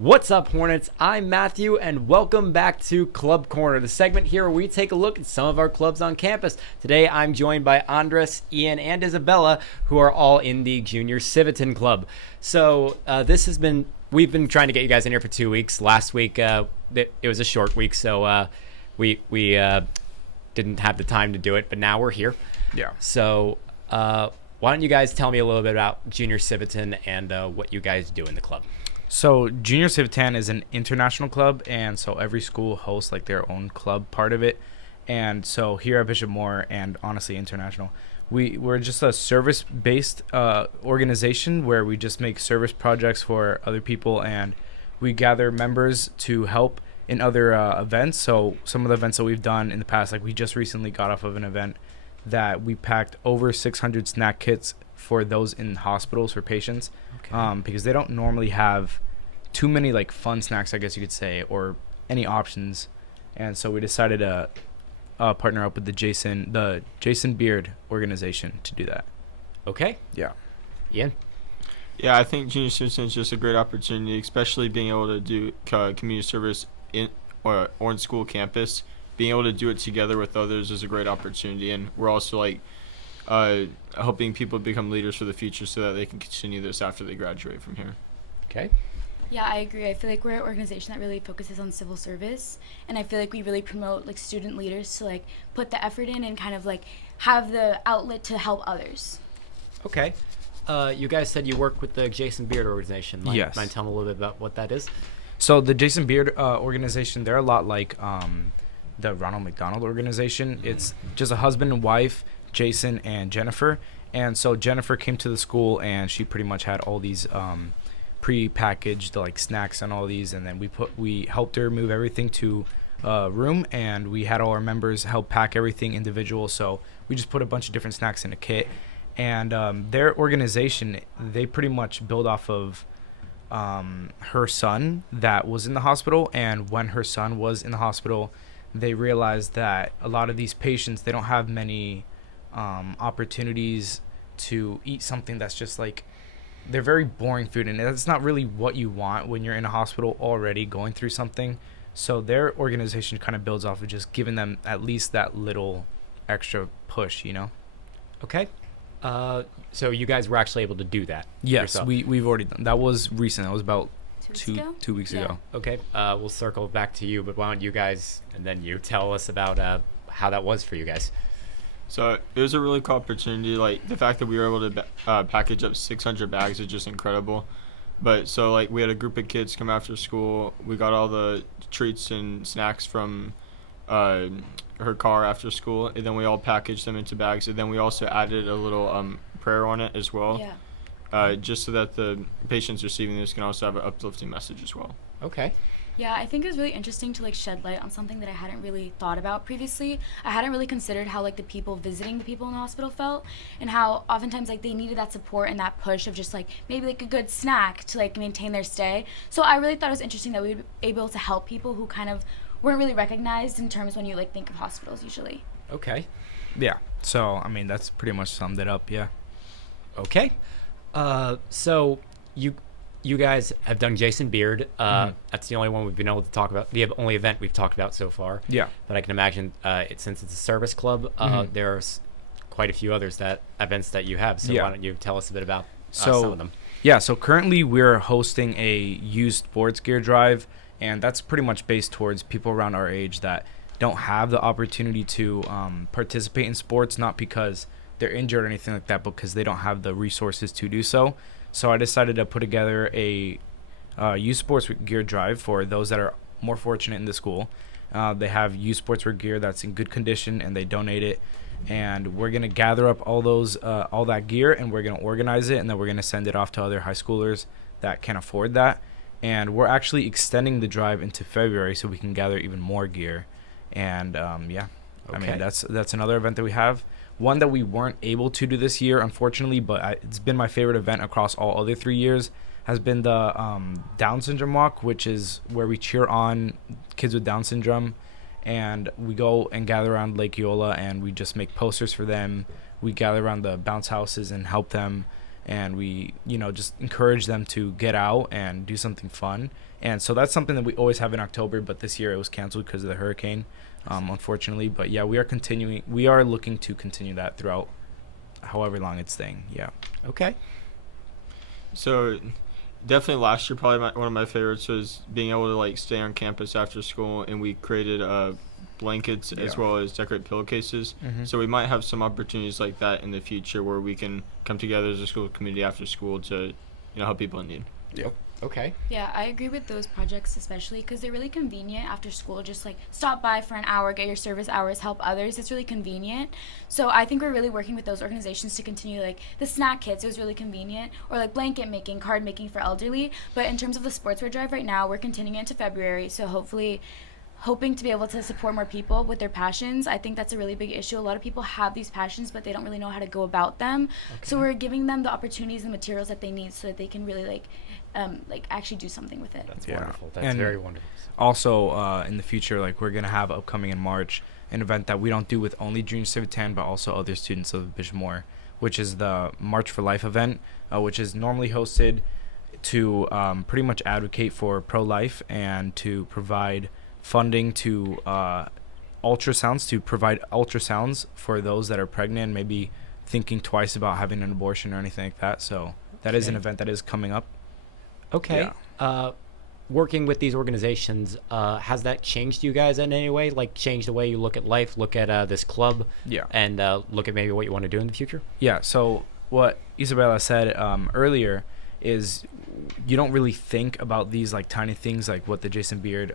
What's up, Hornets? I'm Matthew, and welcome back to Club Corner, the segment here where we take a look at some of our clubs on campus. Today, I'm joined by Andres, Ian, and Isabella, who are all in the Junior Civitan Club. So we've been trying to get you guys in here for 2 weeks. Last week, it was a short week, so we didn't have the time to do it, but now we're here. Yeah. So why don't you guys tell me a little bit about Junior Civitan and what you guys do in the club? So Junior Civitan is an international club, and so every school hosts like their own club part of it. And so here at Bishop Moore, and honestly international, we're just a service-based organization where we just make service projects for other people, and we gather members to help in other events. So some of the events that we've done in the past, like we just recently got off of an event that we packed over 600 snack kits for those in hospitals for patients. Okay. Because they don't normally have too many like fun snacks, I guess you could say, or any options. And so we decided to partner up with the Jason Beard organization to do that. Okay. Yeah. Ian? Yeah, I think Junior Civitan is just a great opportunity, especially being able to do community service on school campus. Being able to do it together with others is a great opportunity, and we're also like helping people become leaders for the future so that they can continue this after they graduate from here. Okay. Yeah, I agree. I feel like we're an organization that really focuses on civil service, and I feel like we really promote like student leaders to like put the effort in and kind of like have the outlet to help others. Okay. You guys said you work with the Jason Beard organization. Yes. Mind telling me a little bit about what that is? So the Jason Beard organization, they're a lot like the Ronald McDonald organization. It's just a husband and wife, Jason and Jennifer. And so Jennifer came to the school, and she pretty much had all these pre-packaged like snacks and all these, and then we helped her move everything to a room, and we had all our members help pack everything individual. So we just put a bunch of different snacks in a kit. And their organization, they pretty much build off of her son that was in the hospital. And when her son was in the hospital, they realized that a lot of these patients, they don't have many opportunities to eat something that's just like, they're very boring food, and that's not really what you want when you're in a hospital already going through something. So their organization kind of builds off of just giving them at least that little extra push, you know? Okay. So you guys were actually able to do that? Yes, yourself. we've already done. That was recent. That was about 2 weeks Yeah. ago. Okay. We'll circle back to you, but why don't you guys, and then you tell us about how that was for you guys? So it was a really cool opportunity. Like the fact that we were able to package up 600 bags is just incredible. But so like we had a group of kids come after school. We got all the treats and snacks from her car after school, and then we all packaged them into bags. And then we also added a little prayer on it as well. Yeah. Just so that the patients receiving this can also have an uplifting message as well. Okay. Yeah, I think it was really interesting to like shed light on something that I hadn't really thought about previously. I hadn't really considered how like the people visiting the people in the hospital felt, and how oftentimes like they needed that support and that push of just like maybe like a good snack to like maintain their stay. So I really thought it was interesting that we would be able to help people who kind of weren't really recognized in terms when you like think of hospitals usually. Okay. Yeah. So, I mean, that's pretty much summed it up, yeah. Okay. So you guys have done Jason Beard. That's the only one we've been able to talk about. The only event we've talked about so far. Yeah. But I can imagine, since it's a service club, there's quite a few events that you have. So Yeah. why don't you tell us a bit about some of them? Yeah, so currently we're hosting a used sports gear drive, and that's pretty much based towards people around our age that don't have the opportunity to participate in sports, not because they're injured or anything like that, but because they don't have the resources to do so. So I decided to put together a used sports gear drive for those that are more fortunate in the school. They have used sportswear gear that's in good condition, and they donate it. And we're gonna gather up all that gear, and we're gonna organize it, and then we're gonna send it off to other high schoolers that can afford that. And we're actually extending the drive into February so we can gather even more gear. And yeah, Okay. I mean that's another event that we have. One that we weren't able to do this year, unfortunately, but it's been my favorite event across all other 3 years, has been the Down syndrome walk, which is where we cheer on kids with Down syndrome, and we go and gather around Lake Eola, and we just make posters for them. We gather around the bounce houses and help them, and we, just encourage them to get out and do something fun. And so that's something that we always have in October, but this year it was canceled because of the hurricane, unfortunately. But yeah, we are looking to continue that throughout however long it's staying. Yeah. Okay. So definitely last year, probably one of my favorites was being able to like stay on campus after school, and we created blankets as well as decorate pillowcases. So we might have some opportunities like that in the future where we can come together as a school community after school to help people in need. Yep. Okay. Yeah, I agree with those projects especially because they're really convenient after school. Just like stop by for an hour, get your service hours, help others. It's really convenient. So I think we're really working with those organizations to continue, like the snack kits. It was really convenient, or like blanket making, card making for elderly. But in terms of the sportswear drive right now, we're continuing into February. So hoping to be able to support more people with their passions. I think that's a really big issue. A lot of people have these passions, but they don't really know how to go about them. Okay. So we're giving them the opportunities and materials that they need so that they can really actually do something with it. That's wonderful. That's very wonderful. Also, in the future, we're going to have upcoming in March an event that we don't do with only Junior Civitan, but also other students of Bishop Moore, which is the March for Life event, which is normally hosted to pretty much advocate for pro-life and to provide funding to provide ultrasounds for those that are pregnant and maybe thinking twice about having an abortion or anything like that. So that is an event that is coming up. Okay. Yeah. Working with these organizations, has that changed you guys in any way? Like changed the way you look at life, look at this club, and look at maybe what you want to do in the future? Yeah. So what Isabella said earlier is you don't really think about these tiny things like what the Jason Beard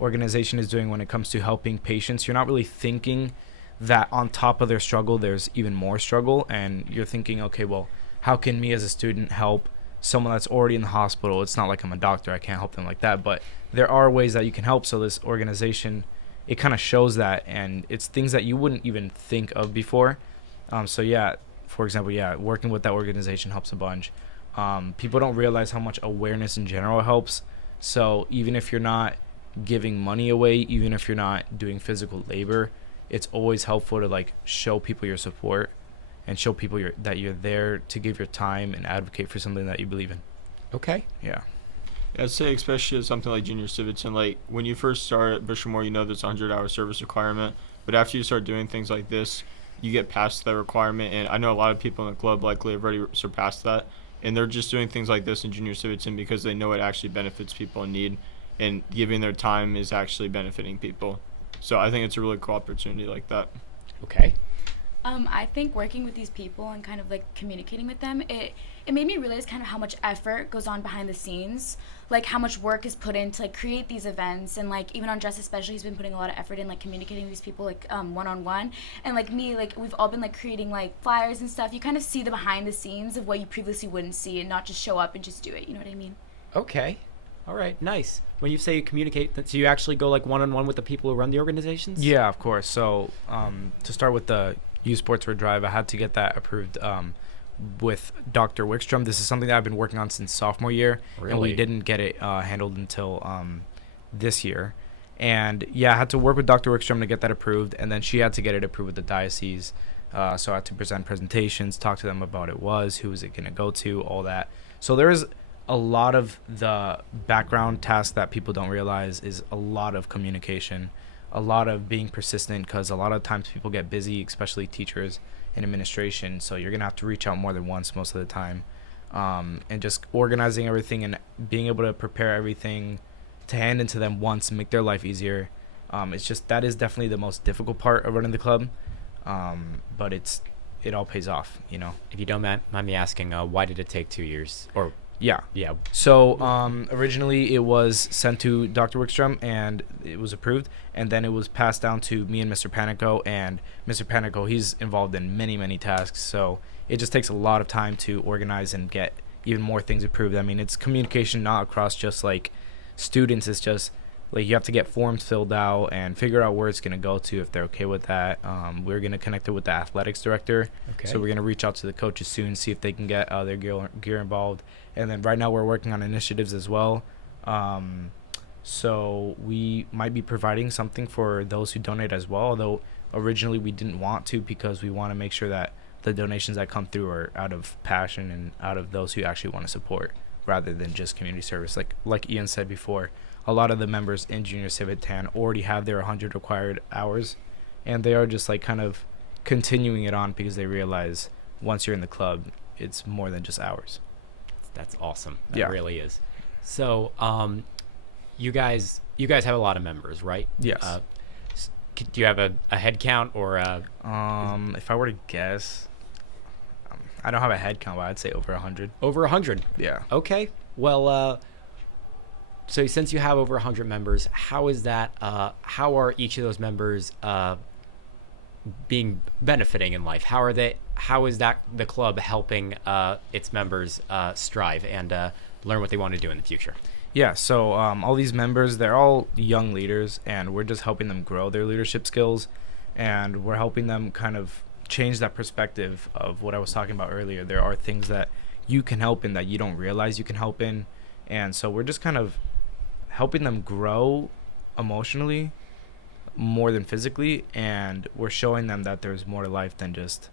organization is doing when it comes to helping patients. You're not really thinking that on top of their struggle there's even more struggle, and you're thinking, okay, well, how can me as a student help someone that's already in the hospital? It's not like I'm a doctor, I can't help them like that, but there are ways that you can help. So this organization, it kind of shows that, and it's things that you wouldn't even think of before. So yeah, for example, working with that organization helps a bunch. People don't realize how much awareness in general helps. So even if you're not giving money away, even if you're not doing physical labor, it's always helpful to show people your support and show people that you're there to give your time and advocate for something that you believe in. Okay. Yeah. I'd say especially as something like Junior Civitan, when you first start at Bishop Moore, there's a 100-hour service requirement, but after you start doing things like this, you get past that requirement, and I know a lot of people in the club likely have already surpassed that, and they're just doing things like this in Junior Civitan because they know it actually benefits people in need, and giving their time is actually benefiting people. So I think it's a really cool opportunity like that. Okay. I think working with these people and kind of communicating with them, it made me realize kind of how much effort goes on behind the scenes, how much work is put in to create these events, and even Andres especially, he's been putting a lot of effort in communicating with these people one-on-one, and me, we've all been fcreating flyers and stuff. You kind of see the behind the scenes of what you previously wouldn't see, and not just show up and just do it. You know what I mean? Okay. All right, nice. When you say you communicate, so you actually go one-on-one with the people who run the organizations? Yeah, of course. So to start with the Youth Sports for Drive, I had to get that approved with Dr. Wickstrom. This is something that I've been working on since sophomore year, and we didn't get it handled until this year. And I had to work with Dr. Wickstrom to get that approved, and then she had to get it approved with the diocese. So I had to present presentations, talk to them about who was it going to go to, all that. So there is a lot of the background tasks that people don't realize is a lot of communication, a lot of being persistent, because a lot of times people get busy, especially teachers and administration. So you're going to have to reach out more than once most of the time, and just organizing everything and being able to prepare everything to hand into them once and make their life easier. It's just that is definitely the most difficult part of running the club, but it all pays off, If you don't mind me asking, why did it take 2 years? Or Yeah. So originally it was sent to Dr. Wickstrom and it was approved, and then it was passed down to me and Mr. Panico. And Mr. Panico, he's involved in many, many tasks, so it just takes a lot of time to organize and get even more things approved. I mean, it's communication not across just students. It's just you have to get forms filled out and figure out where it's going to go to, if they're okay with that. We're going to connect it with the athletics director. Okay. So we're going to reach out to the coaches soon, see if they can get their gear involved. And then right now we're working on initiatives as well. So we might be providing something for those who donate as well, although originally we didn't want to, because we want to make sure that the donations that come through are out of passion and out of those who actually want to support, rather than just community service. Like Ian said before, a lot of the members in Junior Civitan already have their 100 required hours, and they are just like kind of continuing it on because they realize once you're in the club, it's more than just hours. That's awesome. That Yeah. really is. So, you guys have a lot of members, right? Yes. Do you have a head count or If I were to guess, I don't have a head count, but I'd say over 100. over 100? Yeah. Okay. Well, so since you have over 100 members, how is that? How are each of those members benefiting in life? How is that the club helping its members strive and learn what they want to do in the future? Yeah, so all these members, they're all young leaders, and we're just helping them grow their leadership skills, and we're helping them kind of change that perspective of what I was talking about earlier. There are things that you can help in that you don't realize you can help in, and so we're just kind of helping them grow emotionally more than physically, and we're showing them that there's more to life than just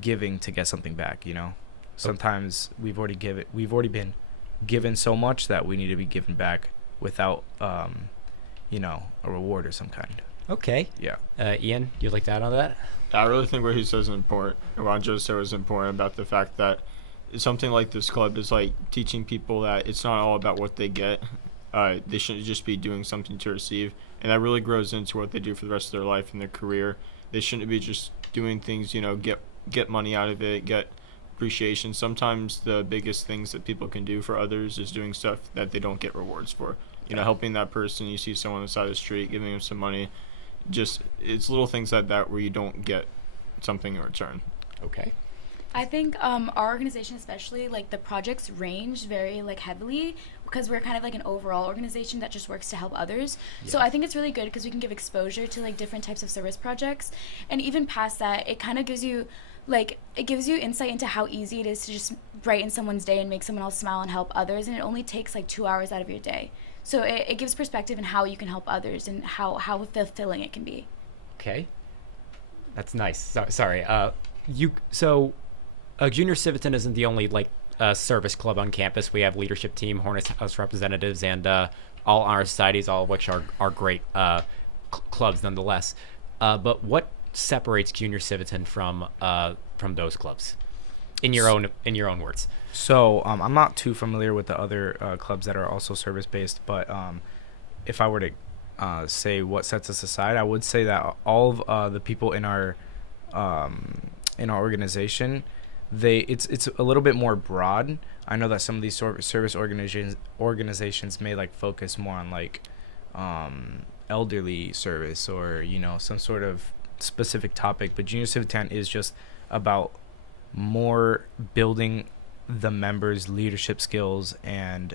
giving to get something back, you know? Sometimes we've already been given so much that we need to be given back without a reward or some kind. Okay. Yeah. Ian, you'd like to add on that? I really think what he says is important. What Joe said was important about the fact that something like this club is like teaching people that it's not all about what they get. They shouldn't just be doing something to receive, and that really grows into what they do for the rest of their life and their career. They shouldn't be just doing things, get money out of it, get appreciation. Sometimes the biggest things that people can do for others is doing stuff that they don't get rewards for. Helping that person. You see someone on the side of the street, giving them some money. It's little things like that where you don't get something in return. Okay. I think our organization, especially, like, the projects range very, like, heavily because we're kind of like an overall organization that just works to help others. So I think it's really good because we can give exposure to, like, different types of service projects. And even past that, it kind of gives you, like, it gives you insight into how easy it is to just brighten someone's day and make someone else smile and help others. And it only takes, like, 2 hours out of your day. So it gives perspective in how you can help others and how fulfilling it can be. Okay. That's nice. Sorry. Junior Civitan isn't the only service club on campus. We have leadership team, Hornets House representatives, and all honor societies, all of which are great clubs nonetheless. But what separates Junior Civitan from those clubs, in your own words? So I'm not too familiar with the other clubs that are also service based, but if I were to say what sets us aside, I would say that all of the people in our organization, it's a little bit more broad. I know that some of these service organizations may focus more on elderly service or some sort of specific topic, but Junior Civitan is just about more building the members' leadership skills and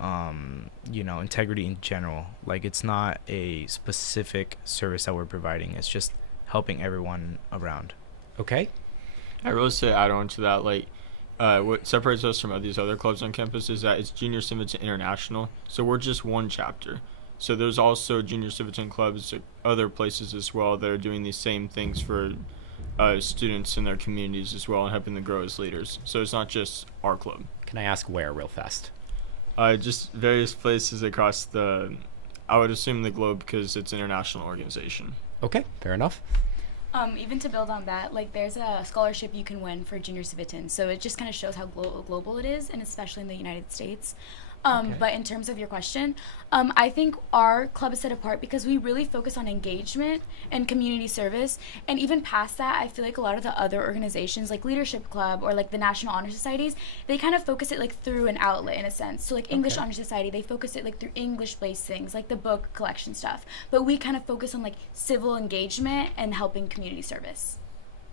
integrity in general. It's not a specific service that we're providing, it's just helping everyone around. Okay. I really say add on to that, what separates us from these other clubs on campus is that it's Junior Civitan International, so we're just one chapter. So there's also Junior Civitan clubs other places as well that are doing these same things for students in their communities as well and helping them grow as leaders. So it's not just our club. Can I ask where real fast? Just various places across I would assume the globe because it's an international organization. Okay, fair enough. Even to build on that, there's a scholarship you can win for Junior Civitan. So it just kind of shows how global it is, and especially in the United States. Okay. But in terms of your question, I think our club is set apart because we really focus on engagement and community service. And even past that, I feel like a lot of the other organizations, like Leadership Club or the National Honor Societies, they kind of focus it through an outlet in a sense. So English Honor Society, they focus it through English-based things, like the book collection stuff. But we kind of focus on civil engagement and helping community service.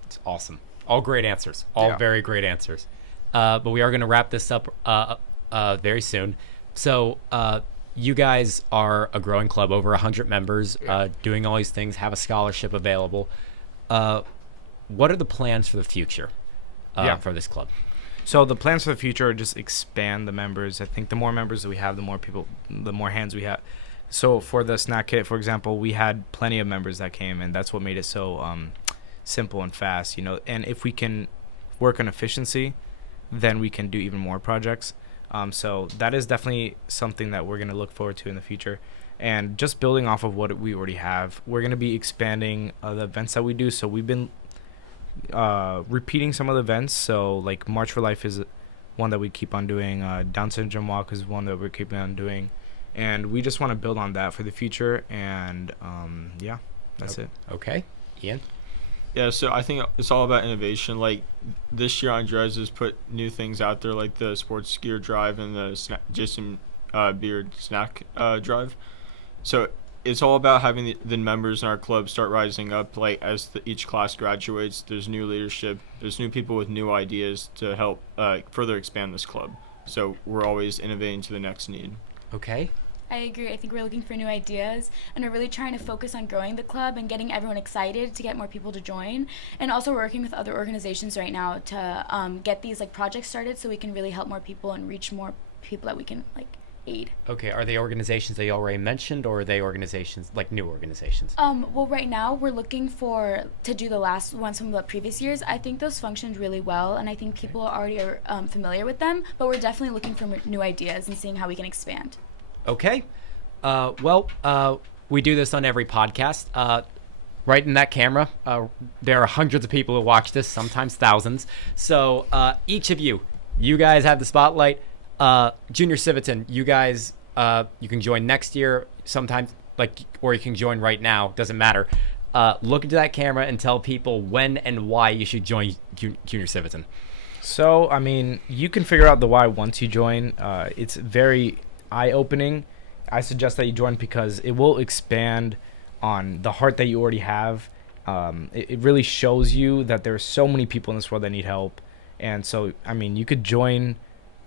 It's awesome. All great answers. All very great answers. But we are going to wrap this up very soon. So you guys are a growing club, over 100 members, doing all these things, have a scholarship available. What are the plans for the future for this club? So the plans for the future are just expand the members. I think the more members that we have, the more hands we have. So for the snack kit, for example, we had plenty of members that came, and that's what made it so simple and fast, you know. And if we can work on efficiency, then we can do even more projects. So that is definitely something that we're going to look forward to in the future. And just building off of what we already have, we're going to be expanding the events that we do. So we've been repeating some of the events. So like March for Life is one that we keep on doing. Down Syndrome Walk is one that we're keeping on doing. And we just want to build on that for the future. And yeah, that's it. Okay. Ian? Yeah, so I think it's all about innovation. Like this year, Andres has put new things out there, like the sports gear drive and the Jason Beard snack drive. So it's all about having the members in our club start rising up. Like as each class graduates, there's new leadership, there's new people with new ideas to help further expand this club. So we're always innovating to the next need. Okay. I agree. I think we're looking for new ideas, and we're really trying to focus on growing the club and getting everyone excited to get more people to join, and also working with other organizations right now to get these like projects started so we can really help more people and reach more people that we can like aid. Okay. Are they organizations that you already mentioned, or are they organizations like new organizations? Well, right now we're looking to do the last ones from the previous years. I think those functioned really well, and I think people already are familiar with them, but we're definitely looking for new ideas and seeing how we can expand. Okay. We do this on every podcast. Right in that camera, there are hundreds of people who watch this, sometimes thousands. So each of you guys have the spotlight. Junior Civitan, you guys, you can join next year sometimes, or you can join right now. Doesn't matter. Look into that camera and tell people when and why you should join Junior Civitan. So, I mean, you can figure out the why once you join. It's very eye-opening. I suggest that you join because it will expand on the heart that you already have. It really shows you that there are so many people in this world that need help. And so, I mean, you could join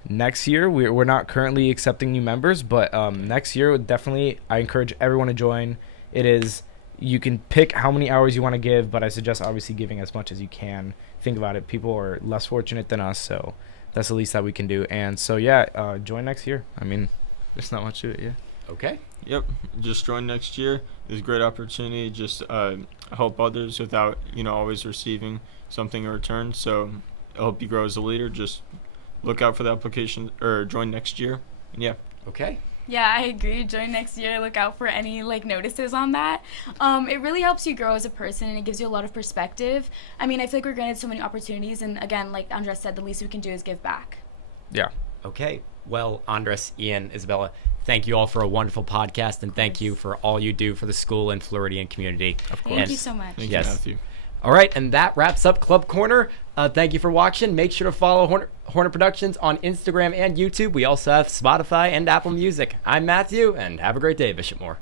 next year. We're not currently accepting new members, but next year, definitely, I encourage everyone to join. You can pick how many hours you want to give, but I suggest obviously giving as much as you can. Think about it. People are less fortunate than us, so that's the least that we can do. And so, yeah, join next year. I mean, there's not much to it, yeah. Okay. Yep, just join next year. It's a great opportunity. Just help others without always receiving something in return. So I hope you grow as a leader. Just look out for the application or join next year. And yeah. Okay. Yeah, I agree. Join next year. Look out for any notices on that. It really helps you grow as a person, and it gives you a lot of perspective. I mean, I feel like we're granted so many opportunities, and again, like Andres said, the least we can do is give back. Yeah. Okay. Well, Andres, Ian, Isabella, thank you all for a wonderful podcast, and thank you for all you do for the school and Floridian community. Of course. Thank you so much. Thank Yes. you, Matthew. All right, and that wraps up Club Corner. Thank you for watching. Make sure to follow Hornet Productions on Instagram and YouTube. We also have Spotify and Apple Music. I'm Matthew, and have a great day, Bishop Moore.